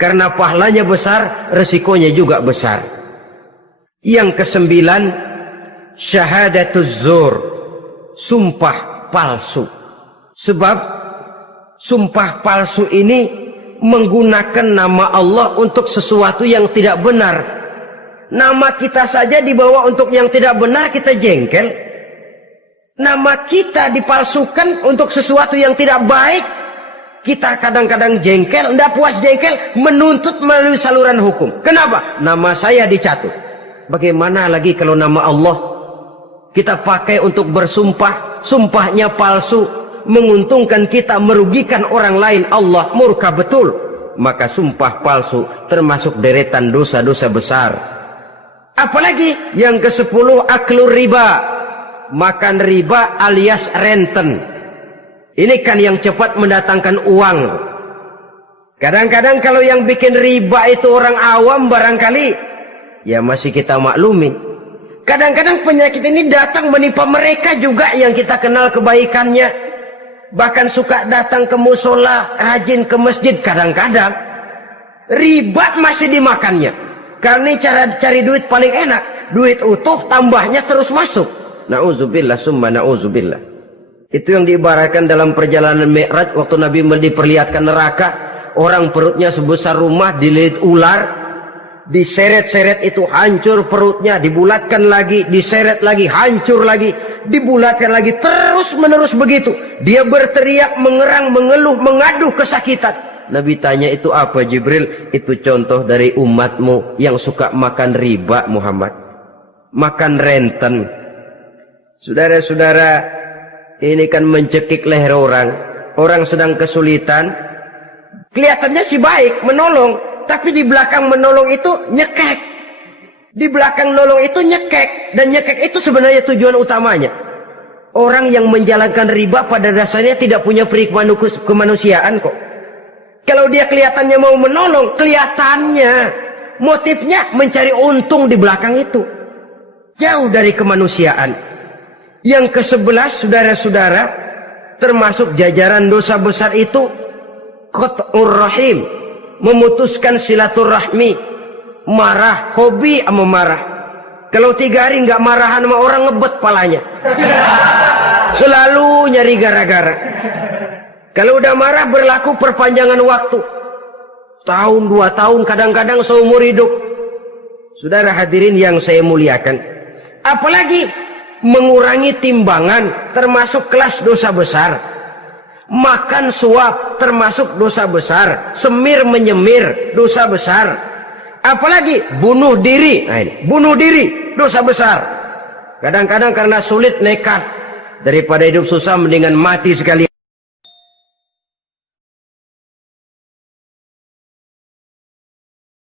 Karena pahalanya besar, resikonya juga besar. Yang kesembilan, syahadatuz zur, sumpah palsu. Sebab sumpah palsu ini menggunakan nama Allah untuk sesuatu yang tidak benar. Nama kita saja dibawa untuk yang tidak benar, kita jengkel. Nama kita dipalsukan untuk sesuatu yang tidak baik, kita kadang-kadang jengkel, tidak puas jengkel, menuntut melalui saluran hukum. Kenapa? Nama saya dicatut. Bagaimana lagi kalau nama Allah kita pakai untuk bersumpah, sumpahnya palsu, menguntungkan kita, merugikan orang lain, Allah murka betul. Maka sumpah palsu termasuk deretan dosa-dosa besar. Apalagi yang ke-10, aklur riba, makan riba alias renten. Ini kan yang cepat mendatangkan uang. Kadang-kadang kalau yang bikin riba itu orang awam barangkali, ya masih kita maklumin. Kadang-kadang penyakit ini datang menimpa mereka juga yang kita kenal kebaikannya. Bahkan suka datang ke musola, rajin ke masjid. Kadang-kadang riba masih dimakannya. Karena cara cari duit paling enak. Duit utuh tambahnya terus masuk. Na'udzubillah summa na'udzubillah. Itu yang diibaratkan dalam perjalanan Mi'raj waktu Nabi diperlihatkan neraka. Orang perutnya sebesar rumah dililit ular, diseret-seret itu hancur perutnya, dibulatkan lagi, diseret lagi, hancur lagi, dibulatkan lagi, terus menerus begitu. Dia berteriak, mengerang, mengeluh, mengaduh kesakitan. Nabi tanya, itu apa Jibril? Itu contoh dari umatmu yang suka makan riba Muhammad, makan renten. Saudara-saudara, ini kan mencekik leher orang. Orang sedang kesulitan, kelihatannya sih baik, menolong, tapi di belakang menolong itu nyekek. Di belakang nolong itu nyekek. Dan nyekek itu sebenarnya tujuan utamanya. Orang yang menjalankan riba pada dasarnya tidak punya perikman kemanusiaan kok. Kalau dia kelihatannya mau menolong, kelihatannya motifnya mencari untung di belakang itu. Jauh dari kemanusiaan. Yang ke-11, saudara-saudara, termasuk jajaran dosa besar itu qat'ur rahim, memutuskan silaturahmi. Marah, hobi sama marah. Kalau 3 hari nggak marahan sama orang, ngebet palanya. Selalu nyari gara-gara. Kalau udah marah berlaku perpanjangan waktu. Tahun, 2 tahun, kadang-kadang seumur hidup. Saudara hadirin yang saya muliakan. Apalagi mengurangi timbangan termasuk kelas dosa besar. Makan suap termasuk dosa besar. Semir menyemir dosa besar. Apalagi bunuh diri. Nah ini, bunuh diri dosa besar. Kadang-kadang karena sulit, nekat. Daripada hidup susah mendingan mati sekali.